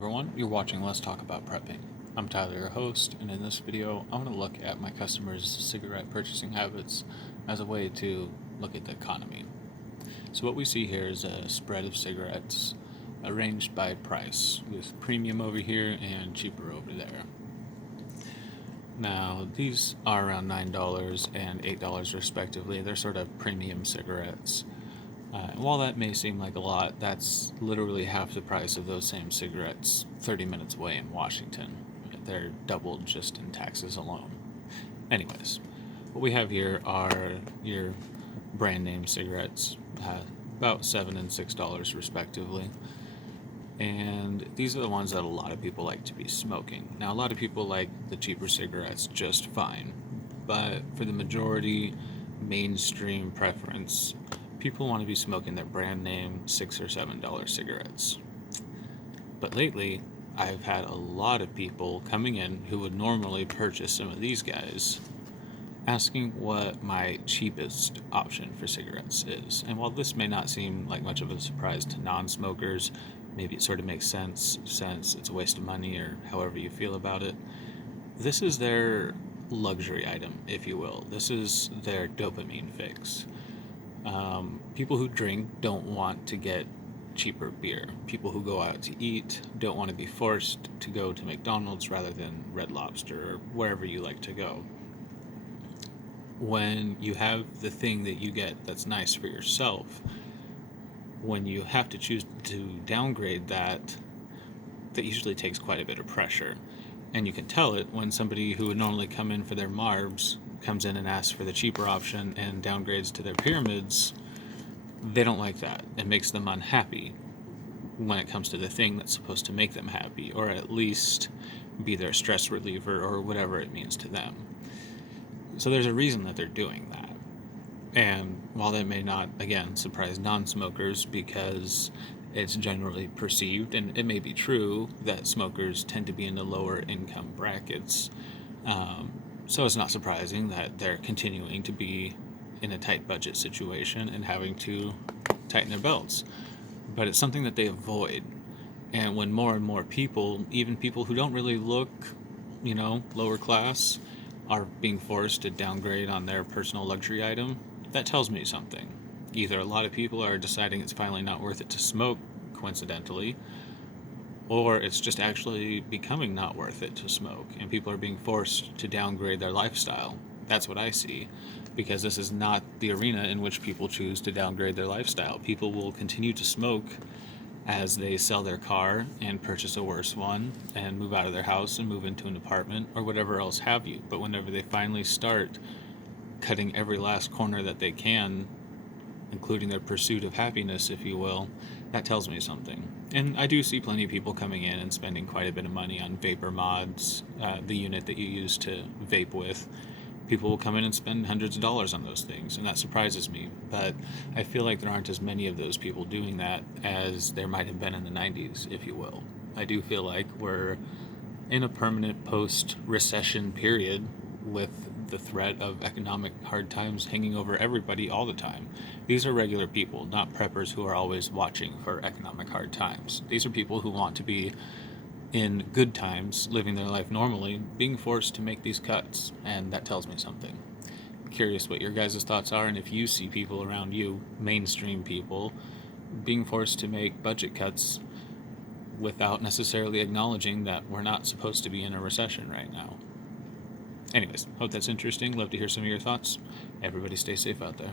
Everyone, you're watching Let's Talk About Prepping. I'm Tyler, your host, and in this video, I want to look at my customers' cigarette purchasing habits as a way to look at the economy. So what we see here is a spread of cigarettes arranged by price, with premium over here and cheaper over there. Now, these are around $9 and $8 respectively. They're sort of premium cigarettes. While that may seem like a lot, that's literally half the price of those same cigarettes 30 minutes away in Washington. They're doubled just in taxes alone. Anyways, what we have here are your brand name cigarettes, about $7 and $6 respectively. And these are the ones that a lot of people like to be smoking. Now, a lot of people like the cheaper cigarettes just fine, but for the majority mainstream preference, people want to be smoking their brand name $6 or $7 cigarettes. But lately, I've had a lot of people coming in who would normally purchase some of these guys asking what my cheapest option for cigarettes is. And while this may not seem like much of a surprise to non-smokers, maybe it sort of makes sense since it's a waste of money or however you feel about it, this is their luxury item, if you will. This is their dopamine fix. People who drink don't want to get cheaper beer. People who go out to eat don't want to be forced to go to McDonald's rather than Red Lobster or wherever you like to go. When you have the thing that you get that's nice for yourself, when you have to choose to downgrade that usually takes quite a bit of pressure. And you can tell it when somebody who would normally come in for their Marbs comes in and asks for the cheaper option and downgrades to their Pyramids. They don't like that. It makes them unhappy when it comes to the thing that's supposed to make them happy, or at least be their stress reliever or whatever it means to them. So there's a reason that they're doing that. And while that may not, again, surprise non-smokers because it's generally perceived, and it may be true, that smokers tend to be in the lower income brackets, so it's not surprising that they're continuing to be in a tight budget situation and having to tighten their belts. But it's something that they avoid. And when more and more people, even people who don't really look, lower class, are being forced to downgrade on their personal luxury item, that tells me something. Either a lot of people are deciding it's finally not worth it to smoke, coincidentally, or it's just actually becoming not worth it to smoke, and people are being forced to downgrade their lifestyle. That's what I see, because this is not the arena in which people choose to downgrade their lifestyle. People will continue to smoke as they sell their car and purchase a worse one and move out of their house and move into an apartment or whatever else have you. But whenever they finally start cutting every last corner that they can, including their pursuit of happiness, if you will, that tells me something. And I do see plenty of people coming in and spending quite a bit of money on vapor mods, the unit that you use to vape with. People will come in and spend hundreds of dollars on those things, and that surprises me. But I feel like there aren't as many of those people doing that as there might have been in the 90s, if you will. I do feel like we're in a permanent post-recession period with the threat of economic hard times hanging over everybody all the time. These are regular people, not preppers who are always watching for economic hard times. These are people who want to be in good times, living their life normally, being forced to make these cuts, and that tells me something. I'm curious what your guys' thoughts are, and if you see people around you, mainstream people, being forced to make budget cuts without necessarily acknowledging that we're not supposed to be in a recession right now. Anyways, hope that's interesting. Love to hear some of your thoughts. Everybody stay safe out there.